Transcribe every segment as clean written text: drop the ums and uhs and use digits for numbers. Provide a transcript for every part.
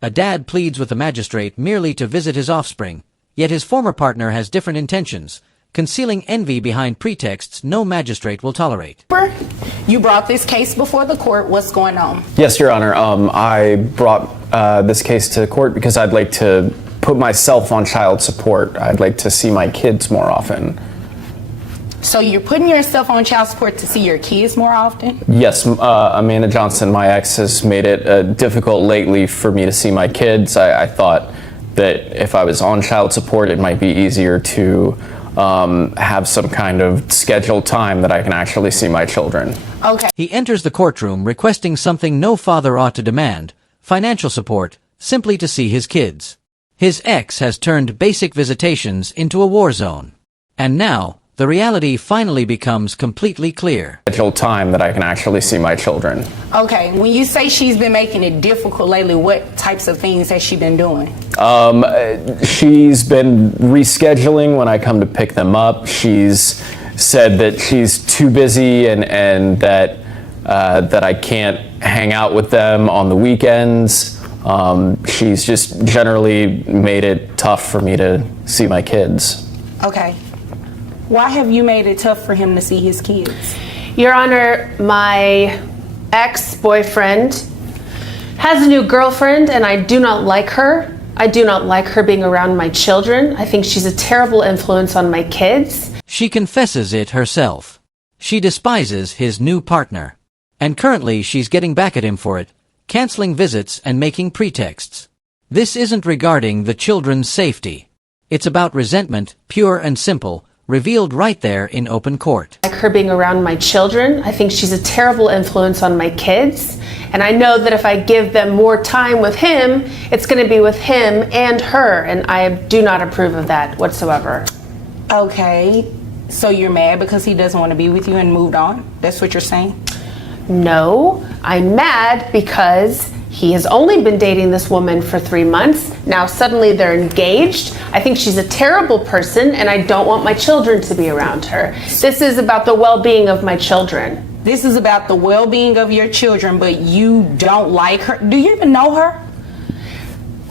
A dad pleads with the magistrate merely to visit his offspring, yet his former partner has different intentions, concealing envy behind pretexts no magistrate will tolerate. You brought this case before the court. What's going on? Yes, Your Honor. I brought this case to court because I'd like to put myself on child support. I'd like to see my kids more often. So you're putting yourself on child support to see your kids more often? Yes, Amanda Johnson, my ex, has made it difficult lately for me to see my kids. I thought that if I was on child support, it might be easier to have some kind of scheduled time that I can actually see my children. Okay. He enters the courtroom requesting something no father ought to demand, financial support, simply to see his kids. His ex has turned basic visitations into a war zone. And now, the reality finally becomes completely clear. Scheduled time that I can actually see my children. Okay, when you say she's been making it difficult lately, what types of things has she been doing? She's been rescheduling when I come to pick them up. She's said that she's too busy and that I can't hang out with them on the weekends. She's just generally made it tough for me to see my kids. Okay. Why have you made it tough for him to see his kids? Your Honor, my ex-boyfriend has a new girlfriend and I do not like her. I do not like her being around my children. I think she's a terrible influence on my kids. She confesses it herself. She despises his new partner. And currently she's getting back at him for it, canceling visits and making pretexts. This isn't regarding the children's safety. It's about resentment, pure and simple, revealed right there in open court. Like her being around my children. I think she's a terrible influence on my kids. And I know that if I give them more time with him, it's going to be with him and her. And I do not approve of that whatsoever. Okay, so you're mad because he doesn't want to be with you and moved on? That's what you're saying? No, I'm mad because he has only been dating this woman for 3 months. Now suddenly they're engaged. I think she's a terrible person and I don't want my children to be around her. This is about the well-being of my children. This is about the well-being of your children, but you don't like her. Do you even know her?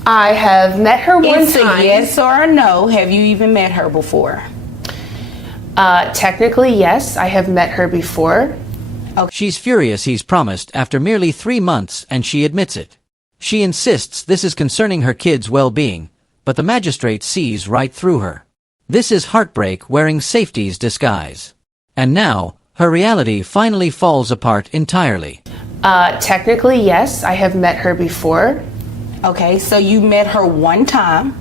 I have met her one It's time. a yes or a no. Have you even met her before? Technically, yes, I have met her before. She's furious he's promised after merely 3 months and she admits it. She insists this is concerning her kids' well-being, but the magistrate sees right through her. This is heartbreak wearing safety's disguise. And now, her reality finally falls apart entirely. Technically, yes, I have met her before. Okay, so you met her one time.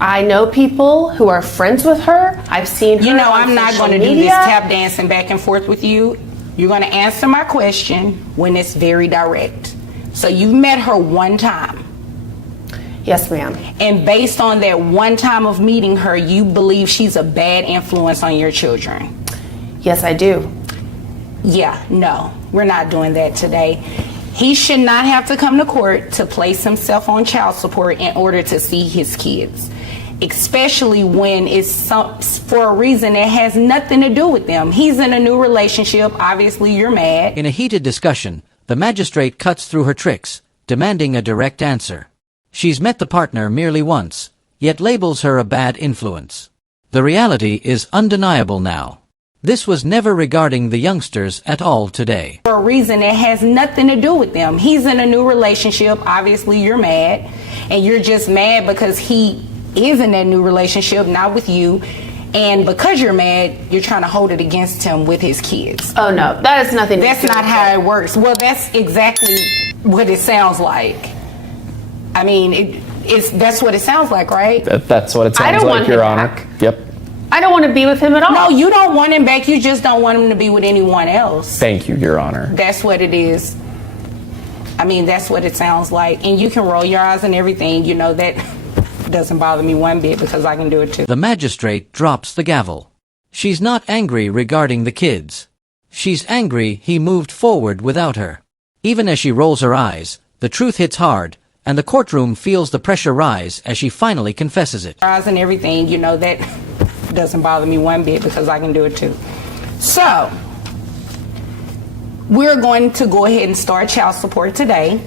I know people who are friends with her. I've seen her. You know, on I'm not social going to do this media. tap dancing back and forth with you. You're going to answer my question when it's very direct. So you've met her one time. Yes, ma'am. And based on that one time of meeting her, you believe she's a bad influence on your children? Yes, I do. Yeah, no, we're not doing that today. He should not have to come to court to place himself on child support in order to see his kids, especially when it's for a reason that has nothing to do with them. He's in a new relationship. Obviously, you're mad. In a heated discussion, the magistrate cuts through her tricks, demanding a direct answer. She's met the partner merely once, yet labels her a bad influence. The reality is undeniable now. This was never regarding the youngsters at all today. For a reason that has nothing to do with them. He's in a new relationship. Obviously, you're mad. And you're just mad because he is in that new relationship, not with you. And because you're mad, you're trying to hold it against him with his kids. Oh, no, that has nothing to do with it. That's not how it works. Well, that's exactly what it sounds like. I mean, that's what it sounds like, right? That's what it I sounds don't like, want Your him Honor. back. Yep. I don't want to be with him at all. No, you don't want him back. You just don't want him to be with anyone else. Thank you, Your Honor. That's what it is. I mean, that's what it sounds like. And you can roll your eyes and everything. You know, that doesn't bother me one bit because I can do it too. The magistrate drops the gavel. She's not angry regarding the kids. She's angry he moved forward without her. Even as she rolls her eyes, the truth hits hard, and the courtroom feels the pressure rise as she finally confesses it. Eyes and everything, you know, that doesn't bother me one bit because I can do it too. So, we're going to go ahead and start child support today.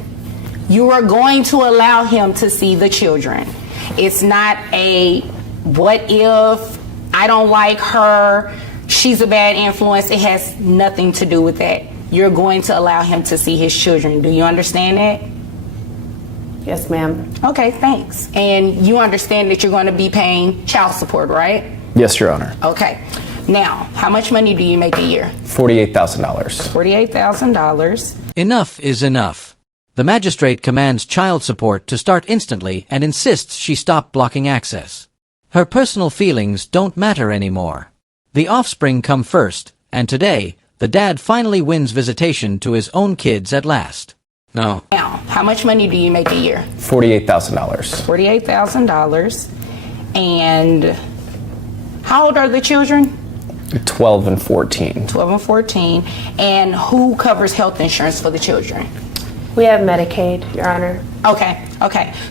You are going to allow him to see the children. It's not a what if, I don't like her, she's a bad influence. It has nothing to do with that. You're going to allow him to see his children. Do you understand that? Yes, ma'am. Okay, thanks. And you understand that you're going to be paying child support, right? Yes, Your Honor. Okay. Now, how much money do you make a year? $48,000. $48,000. Enough is enough. The magistrate commands child support to start instantly and insists she stop blocking access. Her personal feelings don't matter anymore. The offspring come first, and today, the dad finally wins visitation to his own kids at last. No. Now, how much money do you make a year? $48,000. $48,000. And how old are the children? 12 and 14. 12 and 14. And who covers health insurance for the children? We have Medicaid, Your Honor. Okay.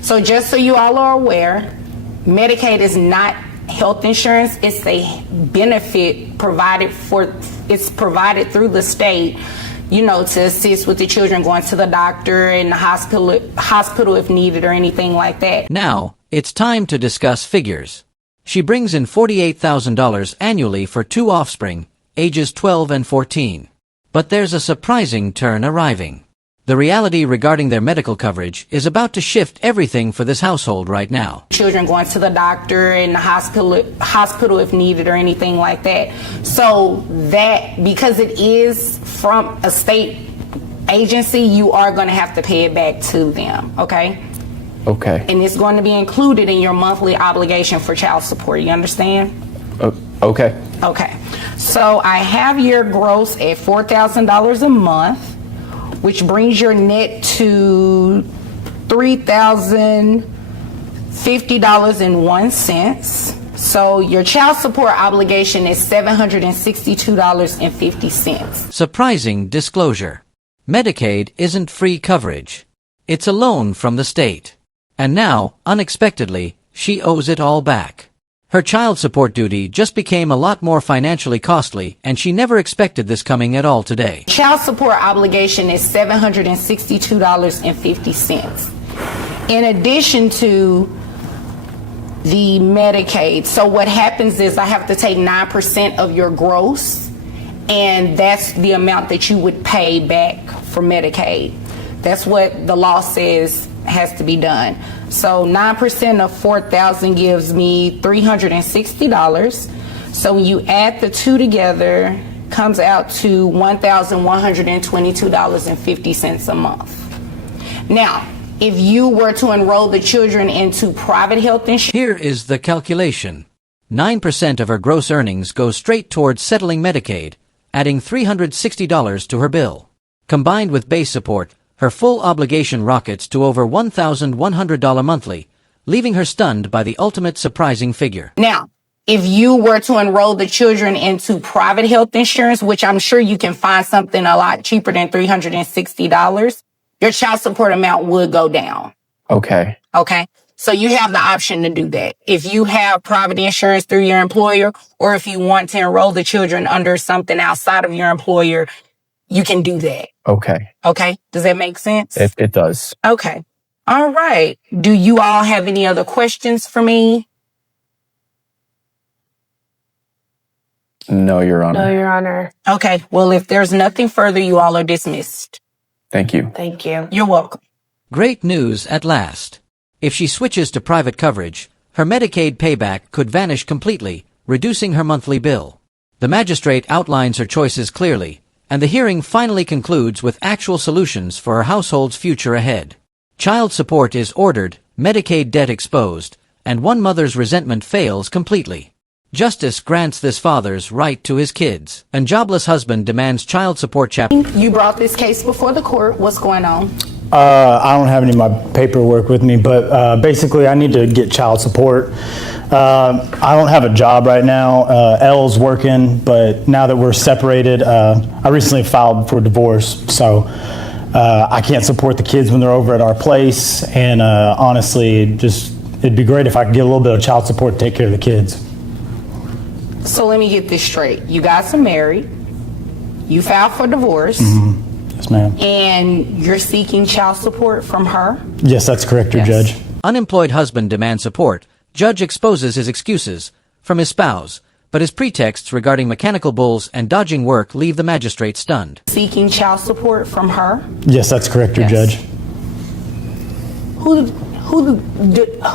So just so you all are aware, Medicaid is not health insurance. It's a benefit provided through the state, to assist with the children going to the doctor and the hospital if needed or anything like that. Now, it's time to discuss figures. She brings in $48,000 annually for 2 offspring, ages 12 and 14. But there's a surprising turn arriving. The reality regarding their medical coverage is about to shift everything for this household right now. Children going to the doctor and the hospital if needed or anything like that. So that, because it is from a state agency, you are going to have to pay it back to them, okay? Okay. And it's going to be included in your monthly obligation for child support. You understand? Okay. Okay. So I have your gross at $4,000 a month, which brings your net to $3,050.01. So your child support obligation is $762.50. Surprising disclosure. Medicaid isn't free coverage. It's a loan from the state. And now, unexpectedly, she owes it all back. Her child support duty just became a lot more financially costly, and she never expected this coming at all today. Child support obligation is $762.50. In addition to the Medicaid. So what happens is I have to take 9% of your gross, and that's the amount that you would pay back for Medicaid. That's what the law says has to be done. So 9% of $4,000 gives me $360. So when you add the two together, comes out to $1,122.50 a month. Now, if you were to enroll the children into private health insurance. Here is the calculation. 9% of her gross earnings go straight towards settling Medicaid, adding $360 to her bill. Combined with base support, her full obligation rockets to over $1,100 monthly, leaving her stunned by the ultimate surprising figure. Now, if you were to enroll the children into private health insurance, which I'm sure you can find something a lot cheaper than $360, your child support amount would go down. Okay. Okay. So you have the option to do that. If you have private insurance through your employer, or if you want to enroll the children under something outside of your employer, you can do that. Okay. Okay. Does that make sense? It does. Okay. All right. Do you all have any other questions for me? No, Your Honor. No, Your Honor. Okay. Well, if there's nothing further, you all are dismissed. Thank you. Thank you. You're welcome. Great news at last. If she switches to private coverage, her Medicaid payback could vanish completely, reducing her monthly bill. The magistrate outlines her choices clearly, and the hearing finally concludes with actual solutions for her household's future ahead. Child support is ordered, Medicaid debt exposed, and one mother's resentment fails completely. Justice grants this father's right to his kids. A jobless husband demands child support You brought this case before the court. What's going on? I don't have any of my paperwork with me, but basically I need to get child support. I don't have a job right now. Elle's working, but now that we're separated, I recently filed for divorce, so I can't support the kids when they're over at our place, and honestly, it'd be great if I could get a little bit of child support to take care of the kids. So let me get this straight. You guys are married. You filed for divorce. Mm-hmm. Yes, ma'am. And you're seeking child support from her? Yes, that's correct, Your Yes. Judge. Unemployed husband demands support. Judge exposes his excuses from his spouse, but his pretexts regarding mechanical bulls and dodging work leave the magistrate stunned. Seeking child support from her? Yes, that's correct, Your Yes. Judge.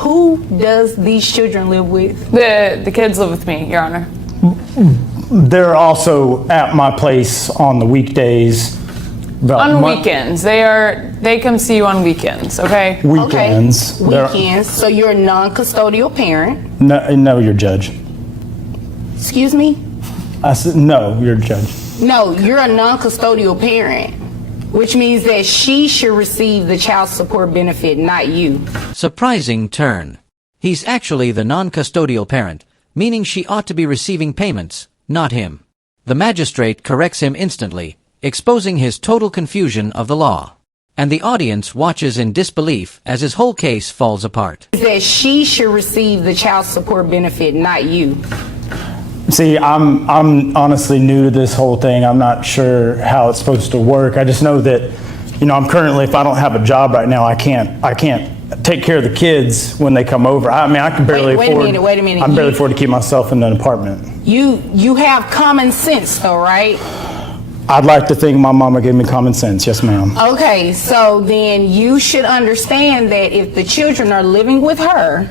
Who does these children live with? The kids live with me, Your Honor. They're also at my place on the weekdays. On weekends. They come see you on weekends, okay? Weekends. Okay. They're- Weekends. So you're a non-custodial parent. No, Your Judge. Excuse me? I said, no, Your Judge. No, you're a non-custodial parent, which means that she should receive the child support benefit, not you. Surprising turn. He's actually the non-custodial parent, meaning she ought to be receiving payments, not him. The magistrate corrects him instantly, exposing his total confusion of the law. And the audience watches in disbelief as his whole case falls apart. That she should receive the child support benefit, not you. See, I'm honestly new to this whole thing. I'm not sure how it's supposed to work. I just know that, I'm currently, if I don't have a job right now, I can't take care of the kids when they come over. I mean, I can barely Wait afford. a minute. I'm barely afford to keep myself in an apartment. You have common sense though, right? I'd like to think my mama gave me common sense. Yes, ma'am. Okay, so then you should understand that if the children are living with her,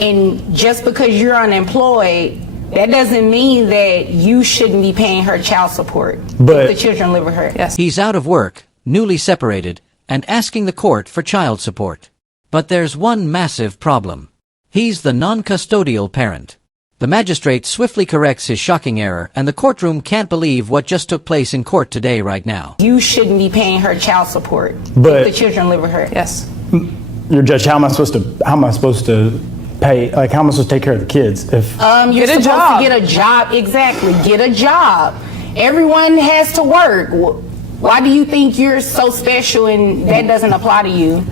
and just because you're unemployed, that doesn't mean that you shouldn't be paying her child support But- if the children live with her. Yes. He's out of work, newly separated, and asking the court for child support. But there's one massive problem. He's the non-custodial parent. The magistrate swiftly corrects his shocking error, and the courtroom can't believe what just took place in court today right now. You shouldn't be paying her child support But- if the children live with her. Yes. Your Judge, how am I supposed to pay? Like, how am I supposed to take care of the kids if? You're Get a supposed job. to get a job. Exactly. Get a job. Everyone has to work. Why do you think you're so special and that doesn't apply to you?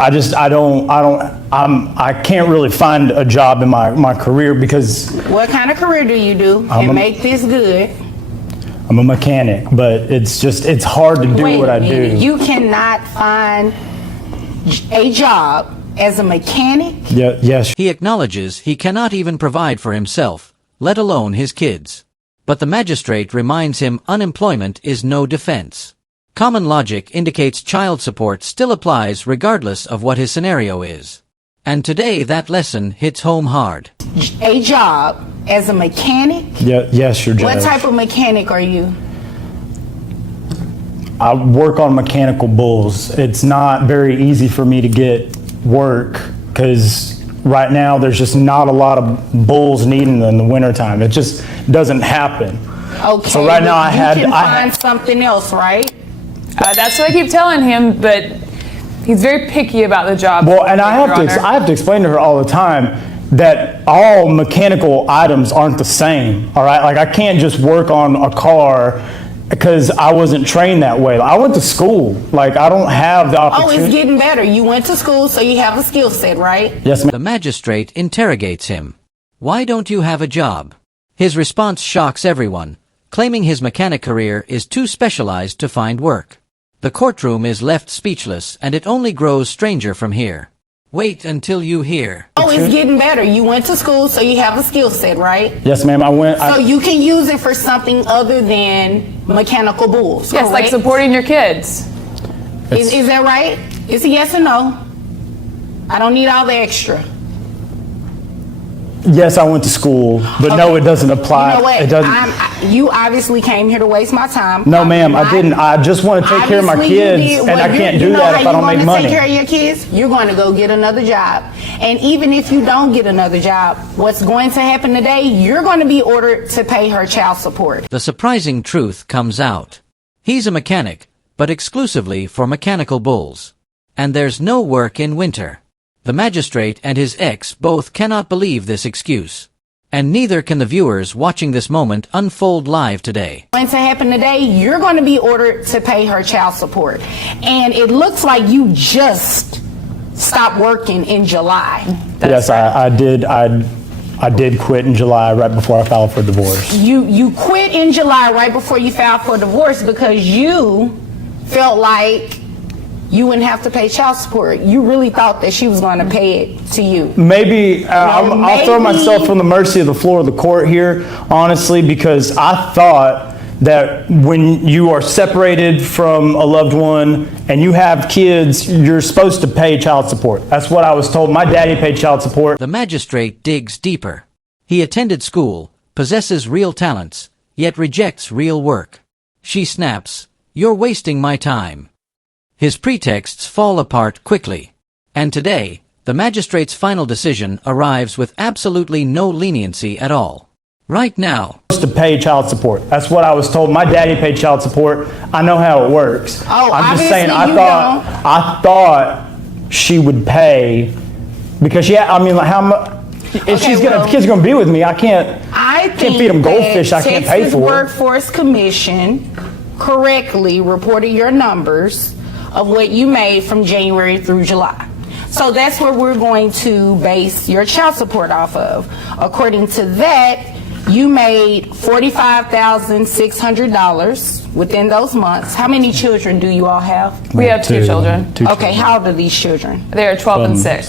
I can't really find a job in my career because What kind of career do you do? And make this good. I'm a mechanic, but it's hard to do Wait what a I minute. do. You cannot find a job as a mechanic? Yeah, yes. He acknowledges he cannot even provide for himself, let alone his kids. But the magistrate reminds him unemployment is no defense. Common logic indicates child support still applies regardless of what his scenario is. And today that lesson hits home hard. A job as a mechanic? Yeah, yes, Your Judge. What type of mechanic are you? I work on mechanical bulls. It's not very easy for me to get work because right now there's just not a lot of bulls needed in the wintertime. It just doesn't happen. Okay. So right now you can find something else, right? That's what I keep telling him, but he's very picky about the job. Well, and I Your have Honor. to explain to her all the time that all mechanical items aren't the same. All right, like I can't just work on a car because I wasn't trained that way. I went to school. Like I don't have the Oh, opportunity. it's getting better. You went to school, so you have a skill set, right? Yes, The ma'am. magistrate interrogates him. Why don't you have a job? His response shocks everyone, claiming his mechanic career is too specialized to find work. The courtroom is left speechless, and it only grows stranger from here. Wait until you hear. Oh, it's getting better. You went to school, so you have a skill set, right? Yes, ma'am. I went. So you can use it for something other than mechanical bulls. Yes, like correct? supporting your kids. Is that right? Is it yes or no? I don't need all the extra. Yes, I went to school, but no, it doesn't apply. You know what? It doesn't. You obviously came here to waste my time. No, ma'am, I didn't. I just want to take care of my Obviously you kids, did. and Well, I can't you do know that how if I don't make You're money. going to take care of your kids. You're going to go get another job, and even if you don't get another job, what's going to happen today? You're going to be ordered to pay her child support. The surprising truth comes out. He's a mechanic, but exclusively for mechanical bulls. And there's no work in winter. The magistrate and his ex both cannot believe this excuse. And neither can the viewers watching this moment unfold live today. Going to happen today? You're going to be ordered to pay her child support, and it looks like you just stopped working in July. Yes, I did. I did quit in July right before I filed for divorce. You quit in July right before you filed for divorce because you felt like you wouldn't have to pay child support. You really thought that she was going to pay it to you. Maybe I'll throw myself from the mercy of the floor of the court here, honestly, because I thought that when you are separated from a loved one and you have kids, you're supposed to pay child support. That's what I was told. My daddy paid child support. The magistrate digs deeper. He attended school, possesses real talents, yet rejects real work. She snaps, "You're wasting my time." His pretexts fall apart quickly. And today, the magistrate's final decision arrives with absolutely no leniency at all. Right now, To pay child support. That's what I was told. My daddy paid child support. I know how it works. Oh, I'm just saying. obviously I thought she would pay because I mean, like how much? If kids gonna be with me, I can't feed them goldfish. I can't pay Texas for. Workforce Commission correctly reported your numbers of what you made from January through July. So that's what we're going to base your child support off of. According to that, you made $45,600 within those months. How many children do you all have? We have two children. Okay, how old are these children? They are 12 and 6.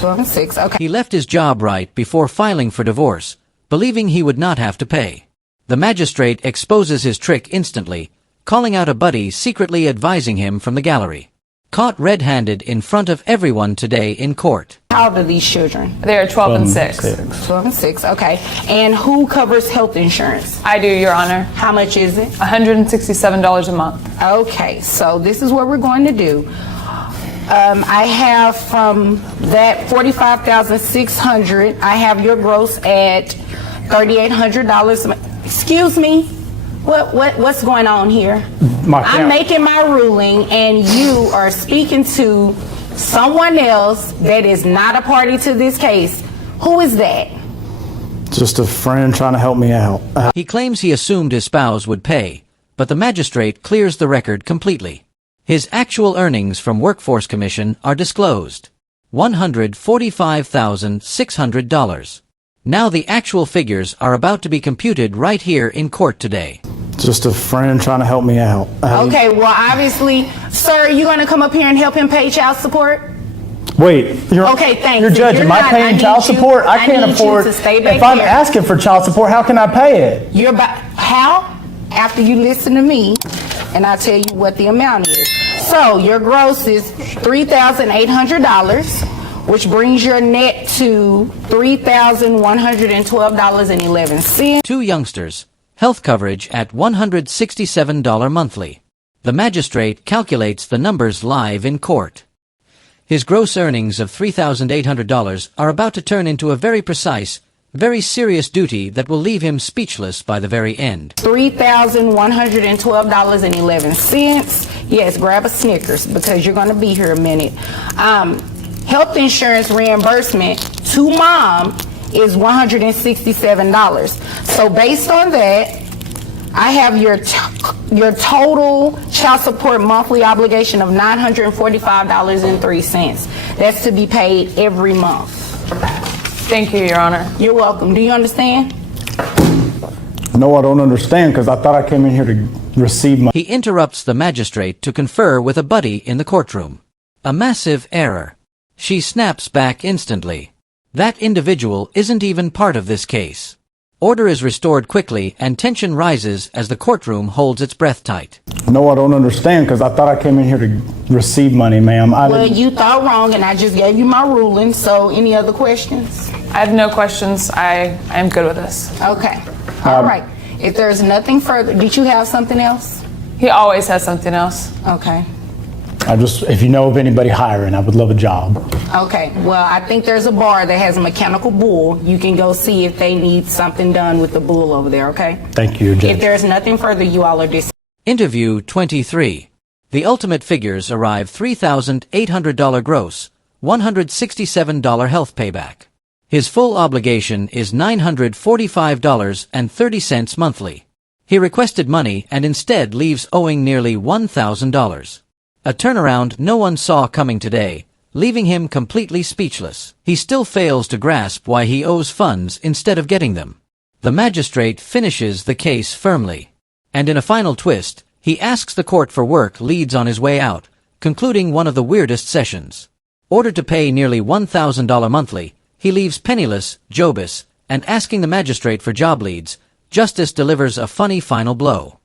12 and 6, okay. he left his job right before filing for divorce, believing he would not have to pay. The magistrate exposes his trick instantly, calling out a buddy secretly advising him from the gallery. Caught red-handed in front of everyone today in court. How old are these children? They are 12 and 6. 12 and 6, okay. And who covers health insurance? I do, Your Honor. How much is it? $167 a month. Okay, so this is what we're going to do. I have from that $45,600, I have your gross at $3,800. Excuse me? What's going on here? I'm making my ruling and you are speaking to someone else that is not a party to this case. Who is that? Just a friend trying to help me out. He claims he assumed his spouse would pay, but the magistrate clears the record completely. His actual earnings from Workforce Commission are disclosed. $145,600. Now the actual figures are about to be computed right here in court today. Just a friend trying to help me out. Okay, well, obviously, sir, you going to come up here and help him pay child support? Wait, Okay, thanks. You're judging. You're Am I not- paying I need child you- support? I I can't need you afford. to stay back If I'm here. asking for child support, how can I pay it? How? After you listen to me, and I'll tell you what the amount is. So your gross is $3,800, which brings your net to $3,112.11. Two youngsters, health coverage at $167 monthly. The magistrate calculates the numbers live in court. His gross earnings of $3,800 are about to turn into a very precise, very serious duty that will leave him speechless by the very end. $3,112.11. Yes, grab a Snickers because you're going to be here a minute. Health insurance reimbursement to mom is $167. So based on that, I have your total child support monthly obligation of $945.03. That's to be paid every month. Thank you, Your Honor. You're welcome. Do you understand? No, I don't understand because I thought I came in here to receive my. He interrupts the magistrate to confer with a buddy in the courtroom. A massive error. She snaps back instantly. That individual isn't even part of this case. Order is restored quickly and tension rises as the courtroom holds its breath tight. No, I don't understand because I thought I came in here to receive money, ma'am. Well, you thought wrong and I just gave you my ruling. So any other questions? I have no questions. I am good with this. Okay. All right. If there's nothing further, did you have something else? He always has something else. Okay. if you know of anybody hiring, I would love a job. Okay, well, I think there's a bar that has a mechanical bull. You can go see if they need something done with the bull over there, okay? Thank you, Judge. If there's nothing further, you all are dismissed. Interview 23. The ultimate figures arrive $3,800 gross, $167 health payback. His full obligation is $945.30 monthly. He requested money and instead leaves owing nearly $1,000. A turnaround no one saw coming today, leaving him completely speechless. He still fails to grasp why he owes funds instead of getting them. The magistrate finishes the case firmly. And in a final twist, he asks the court for work leads on his way out, concluding one of the weirdest sessions. Ordered to pay nearly $1,000 monthly, he leaves penniless, jobless, and asking the magistrate for job leads. Justice delivers a funny final blow.